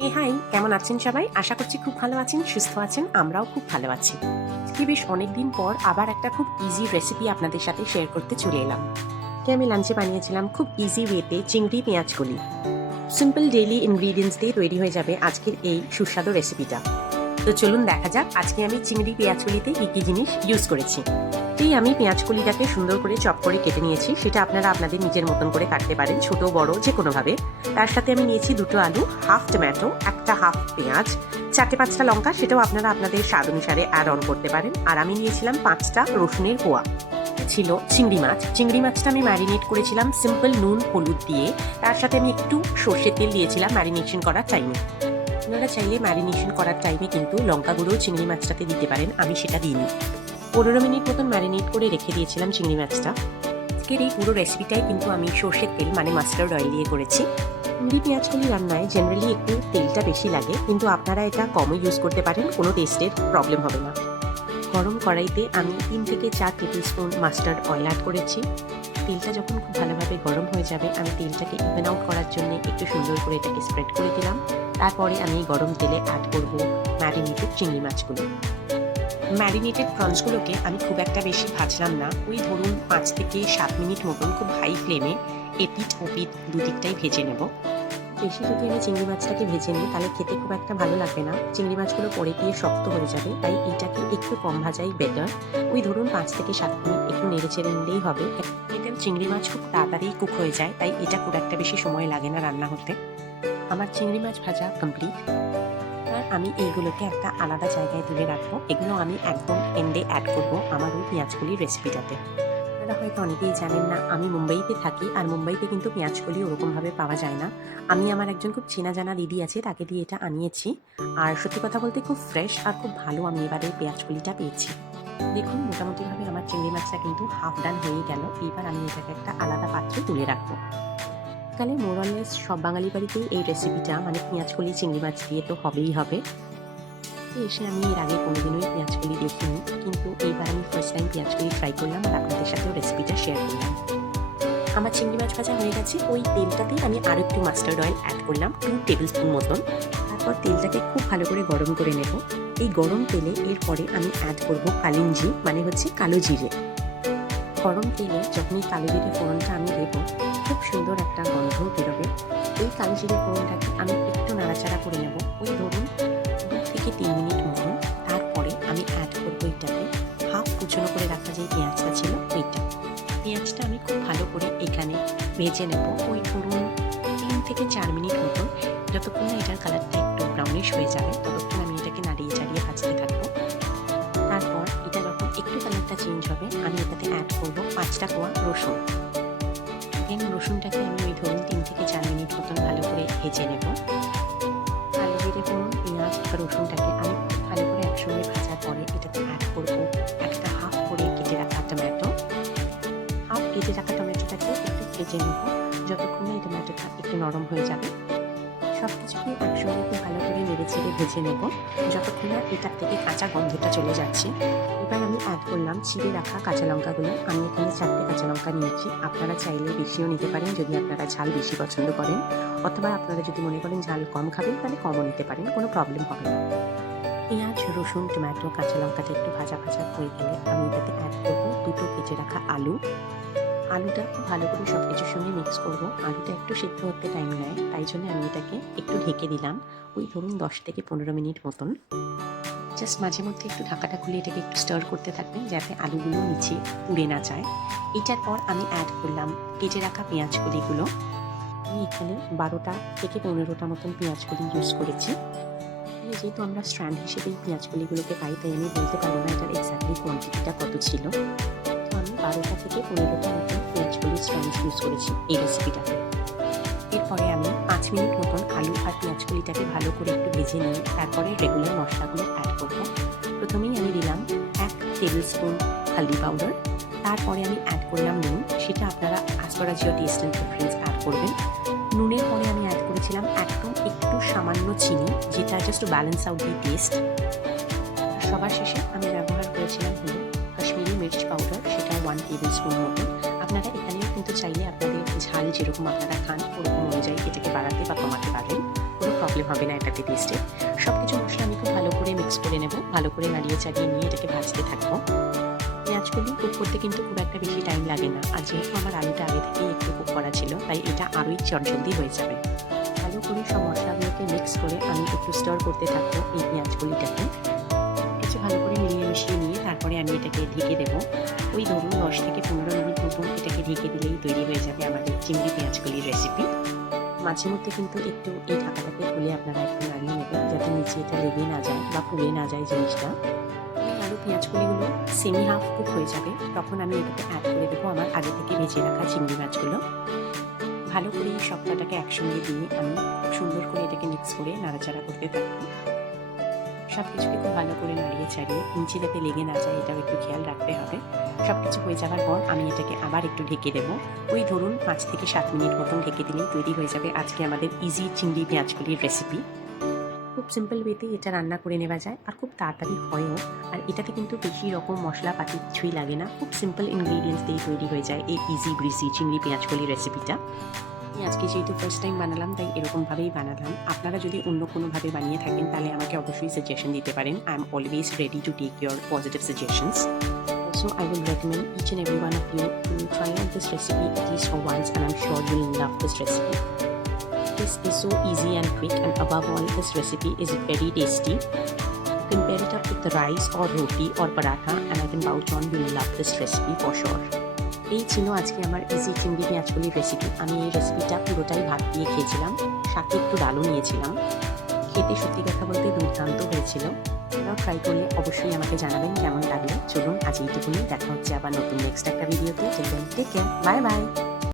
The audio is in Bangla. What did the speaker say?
হাই, কেমন আছেন সবাই? আশা করছি খুব ভালো আছেন, সুস্থ আছেন। আমরাও খুব ভালো আছি। আজকে বেশ অনেকদিন পর আবার একটা খুব ইজি রেসিপি আপনাদের সাথে শেয়ার করতে চলে এলাম। আমি লাঞ্চে বানিয়েছিলাম খুব ইজি ওয়েতে চিংড়ি পেঁয়াজ কলি। সিম্পল ডেইলি ইনগ্রিডিয়েন্টস দিয়ে তৈরি হয়ে যাবে আজকের এই সুস্বাদু রেসিপিটা। তো চলুন দেখা যাক আজকে আমি চিংড়ি পেঁয়াজ কলিতে কী কী জিনিস ইউজ করেছি। আমি পেঁয়াজ কলিটাকে সুন্দর করে চপ করে কেটে নিয়েছি। সেটা আপনারা আপনাদের নিজের মতন করে কাটতে পারেন, ছোট বড় যে কোনোভাবে। তার সাথে আমি নিয়েছি 2টো আলু, হাফ টমেটো, একটা হাফ পেঁয়াজ, 4-5টা লঙ্কা, সেটাও আপনারা আপনাদের স্বাদ অনুসারে অ্যাড অন করতে পারেন। আর আমি নিয়েছিলাম 5টা রসুনের কোয়া। ছিল চিংড়ি মাছ। চিংড়ি মাছটা আমি ম্যারিনেট করেছিলাম সিম্পল নুন হলুদ দিয়ে। তার সাথে আমি একটু সর্ষের তেল দিয়েছিলাম ম্যারিনেশন করার টাইমে। আপনারা চাইলে ম্যারিনেশন করার টাইমে কিন্তু লঙ্কা গুঁড়ো চিংড়ি মাছটাতে দিতে পারেন, আমি সেটা দিইনি। 15 মিনিট মতন ম্যারিনেট করে রেখে দিয়েছিলাম চিংড়ি মাছটা। আজকের এই পুরো রেসিপিটাই কিন্তু আমি সর্ষের তেল মানে মাস্টার্ড অয়েল দিয়ে করেছি। চিংড়ি পেঁয়াজ কলি রান্নায় জেনারেলি একটু তেলটা বেশি লাগে, কিন্তু আপনারা এটা কমও ইউজ করতে পারেন, কোনো টেস্টের প্রবলেম হবে না। গরম কড়াইতে আমি 3 থেকে 4 tablespoon mustard oil add করেছি। তেলটা যখন খুব ভালোভাবে গরম হয়ে যাবে, আমি তেলটাকে ইভেন আউট করার জন্য একটু সুন্দর করে এটাকে স্প্রেড করে দিলাম। তারপরে আমি গরম তেলে অ্যাড করব ম্যারিনেটেড চিংড়ি মাছগুলো। ম্যারিনেটেড প্রনসগুলোকে আমি খুব একটা বেশি ভাজলাম না, ওই ধরুন 5 থেকে 7 মিনিট মতন খুব হাই ফ্লেমে এপিঠ ওপিঠ দুদিকটাই ভেজে নেব। বেশি যদি আমি চিংড়ি মাছটাকে ভেজে নিই তাহলে খেতে খুব একটা ভালো লাগবে না, চিংড়ি মাছগুলো পরে গিয়ে শক্ত হয়ে যাবে। তাই এইটাকে একটু কম ভাজাই বেটার। ওই ধরুন 5 থেকে 7 মিনিট একটু নেড়ে চেড়ে নিলেই হবে। এতে চিংড়ি মাছ খুব তাড়াতাড়ি কুক হয়ে যায়, তাই এটা খুব একটা বেশি সময় লাগে না রান্না করতে। আমার চিংড়ি মাছ ভাজা কমপ্লিট। আমি এইগুলোকে একটা আলাদা জায়গায় তুলে রাখবো। এগুলো আমি একদম এন্ডে অ্যাড করবো আমার ওই পেঁয়াজকলির রেসিপিটাতে। আপনারা হয়তো অনেকেই জানেন না, আমি মুম্বাইতে থাকি, আর মুম্বাইতে কিন্তু পেঁয়াজকলি ওরকমভাবে পাওয়া যায় না। আমি আমার একজন খুব চেনা জানা দিদি আছে, তাকে দিয়ে এটা আনিয়েছি। আর সত্যি কথা বলতে খুব ফ্রেশ আর খুব ভালো আমি এবারে পেঁয়াজকলিটা পেয়েছি। দেখুন মোটামুটিভাবে আমার চিংড়ি মাছটা কিন্তু হাফ ডান হয়ে গেল। এবার আমি এটাকে একটা আলাদা পাত্রে তুলে রাখবো। শীতকালে মোরলেস সব বাঙালি বাড়িতেই এই রেসিপিটা মানে পেঁয়াজকলি চিংড়ি মাছ দিয়ে তো হবেই হবে। এসে আমি এর আগে কোনোদিনই পেঁয়াজকলি দেখিনি, কিন্তু এইবার আমি ফার্স্ট টাইম পেঁয়াজকলি ট্রাই করলাম আর আপনাদের সাথেও রেসিপিটা শেয়ার করলাম। আমার চিংড়ি মাছ ভাজা হয়ে গেছে। ওই তেলটাতেই আমি আরও একটু মাস্টার্ড অয়েল অ্যাড করলাম 2 টেবিল স্পুন মতন। তারপর তেলটাকে খুব ভালো করে গরম করে নেব। এই গরম তেলে এরপরে আমি অ্যাড করব কালিঞ্জি মানে হচ্ছে কালো জিরে। গরম তেলে যখন এই কালো জিরে ফোড়নটা আমি দেবো, খুব সুন্দর একটা গন্ধ বেরোবে। এই কালো জিরে ফোড়নটাকে আমি একটু নাড়াচাড়া করে নেব, ওই ধরুন 2 থেকে 3 মিনিট মতন। তারপরে আমি অ্যাড করবো এটাকে হাফ কুচনো করে রাখা যে পেঁয়াজটা ছিল ওইটা। পেঁয়াজটা আমি খুব ভালো করে এখানে ভেজে নেব, ওই ধরুন 3 থেকে 4 মিনিট মতন। যতক্ষণ না এটার কালারটা একটু ব্রাউনিশ হয়ে যাবে ততক্ষণ আমি এটাকে নাড়িয়ে চাড়িয়ে ভাজতে থাকবো। তারপর এটা যখন একটু কালারটা চেঞ্জ হবে, আমি এটাতে অ্যাড করবো 5টা কোয়া রসুন। রসুনটাকে আমি ওই ধরুন 3 থেকে 4 মিনিট মতন ভালো করে ভেজে নেব। কালো জিরে ফোড়ন, পেঁয়াজ আর রসুনটাকে আমি খুব ভালো করে একসঙ্গে ভাজার পরে এটাতে অ্যাড করবো একটা হাফ করে কেটে রাখা টমেটো। হাফ কেটে রাখা টমেটোটাকে একটু ভেজে নেব যতক্ষণ না এই টমেটোটা একটু নরম হয়ে যাবে। সব কিছুকে একসঙ্গে খুব ভালো করে নেড়ে চেড়ে ভেজে নেব যতক্ষণ না এটার থেকে কাঁচা গন্ধটা চলে যাচ্ছে। এবার আমি অ্যাড করলাম চিড়ে রাখা কাঁচা লঙ্কাগুলো। আমি এখানে 4টে কাঁচা লঙ্কা নিয়েছি, আপনারা চাইলে বেশিও নিতে পারেন যদি আপনারা ঝাল বেশি পছন্দ করেন, অথবা আপনারা যদি মনে করেন ঝাল কম খাবেন তাহলে কমও নিতে পারেন, কোনো প্রবলেম হবে না। পেঁয়াজ রসুন টমেটো কাঁচা লঙ্কাটা একটু ভাজা ভাজা হয়ে গেলে আমি এটাতে অ্যাড করবো 2টো কেটে রাখা আলু। আলুটা খুব ভালো করে সব কিছুর সঙ্গে মিক্স করবো। আলুটা একটু সিদ্ধ হতে টাইম নেয়, তাই জন্য আমি এটাকে একটু ঢেকে দিলাম ওই ধরুন 10 থেকে 15 মিনিট মতন। জাস্ট মাঝে মধ্যে একটু ঢাকাটা খুলে এটাকে একটু স্টার করতে থাকবেন যাতে আলুগুলো নিচে পুড়ে না যায়। এটার পর আমি অ্যাড করলাম কেটে রাখা পেঁয়াজকলিগুলো। আমি এখানে 12টা থেকে 15টা মতন পেঁয়াজকলি ইউজ করেছি। যেহেতু আমরা স্ট্র্যান্ড হিসেবে এই পেঁয়াজকলিগুলোকে পাই, তাই আমি বলতে পারবো না এটার এক্স্যাক্টলি কোয়ান্টিটিটা কত ছিল। তো আমি 12টা থেকে 15টা মতন পেঁয়াজকলি স্ট্র্যান্ডস ইউজ করেছি এই রেসিপিটাতে। এরপরে আমি 5 মিনিট মতন আলু আর পেঁয়াজকলিটাকে ভালো করে একটু ভেজে নিয়ে তারপরে রেগুলার মশলাগুলো অ্যাড করব। প্রথমেই আমি দিলাম 1 টেবিল স্পুন হলদি পাউডার। তারপরে আমি অ্যাড করলাম নুন, সেটা আপনারা as per your taste and preference add করবেন। নুনের পরে আমি অ্যাড করেছিলাম একদম একটু সামান্য চিনি, যেটা just to balance out the test. সবার শেষে আমি ব্যবহার করেছিলাম হলো কাশ্মীরি মির্চ পাউডার, সেটা 1 টেবিল স্পুন মতন। আপনারা এখানেও কিন্তু চাইলে আপনাদের ঝাল যেরকম আপনারা খান ওরকম অনুযায়ী এটাকে বাড়াতে বা কমাতে পারেন। কোনো প্রবলেম হবে না এটাতে টেস্টে। সব কিছু মশলা আমি খুব ভালো করে মিক্স করে নেব, ভালো করে নাড়িয়ে চাড়িয়ে নিয়ে এটাকে ভাজতে থাকবো। পেঁয়াজকলি কুক করতে কিন্তু খুব একটা বেশি টাইম লাগে না, আর যেহেতু আমার আলুটা আগে থেকেই একটু কুক করা ছিল তাই এটা আরোই চটজলদি হয়ে যাবে। ভালো করে সব মশলাগুলোকে মিক্স করে আমি একটু স্টার করতে থাকবো এই পেঁয়াজকলিটাকে। কিছু ভালো করে মিলিয়ে মিশিয়ে নিয়ে তারপরে আমি এটাকে ঢেকে দেবো। ওই ধরুন 10 থেকে 15 মিনিট মতন এটাকে ঢেকে দিলেই তৈরি হয়ে যাবে আমাদের চিংড়ি পেঁয়াজকলির রেসিপি। মাঝে মধ্যে কিন্তু একটু এই ঢাকাটাকে খুলে আপনারা একটু নাড়িয়ে নেবেন, যাতে নিচে এটা লেগে না যায় বা পুড়ে না যায় জিনিসটা। আলু পেঁয়াজকলিগুলো সেমি হাফ কুক হয়ে যাবে, তখন আমি এটাকে অ্যাড করে দেবো আমার আগে থেকে ভেজে রাখা চিংড়ি মাছগুলো। ভালো করে এই সবটাটাকে একসঙ্গে দিয়ে আমি খুব সুন্দর করে এটাকে মিক্স করে নাড়াচাড়া করতে থাকবো। সব কিছুকে খুব ভালো করে নাড়িয়ে চাড়িয়ে নিচে যাতে লেগে না যায় এটাও একটু খেয়াল রাখতে হবে। সব কিছু হয়ে যাওয়ার পর আমি এটাকে আবার একটু ঢেকে দেবো। ওই ধরুন 5 থেকে 7 মিনিট মতন ঢেকে দিলেই তৈরি হয়ে যাবে আজকে আমাদের ইজি চিংড়ি পেঁয়াজকলির রেসিপি। খুব সিম্পল ওয়েতে এটা রান্না করে নেওয়া যায় আর খুব তাড়াতাড়ি হয়ও। আর এটাতে কিন্তু বেশি রকম মশলাপাতি কিছুই লাগে না, খুব সিম্পল ইনগ্রিডিয়েন্টস দিয়ে তৈরি হয়ে যায় এই ইজি ব্রিজি চিংড়ি পেঁয়াজকলি রেসিপিটা। আমি আজকে যেহেতু ফার্স্ট টাইম বানালাম তাই এরকমভাবেই বানালাম। আপনারা যদি অন্য কোনোভাবে বানিয়ে থাকেন তাহলে আমাকে অবশ্যই সাজেশন দিতে পারেন। I am always ready to take your positive suggestions. So I will recommend each and every one of you to try out this recipe at least for once, and I'm sure you'll love this recipe. This is so easy and quick, and above all this recipe is very tasty. You can pair it up with the rice or roti or paratha, and I can vouch on you'll love this recipe for sure. এই ছিল আজকে আমার ইজি চিংড়ি পেঁয়াজকলির রেসিপি। আমি এই রেসিপিটা পুরোটাই ভাত দিয়ে খেয়েছিলাম, সাথে একটু ডালও নিয়েছিলাম। খেতে সত্যি কথা বলতে দুর্দান্ত হয়েছিল। আপনারাও ট্রাই করলে অবশ্যই আমাকে জানাবেন কেমন লাগলো। চলুন আজ এইটুকুনি, দেখা হচ্ছে আবার নতুন নেক্সট একটা ভিডিওতে। Take care, bye by.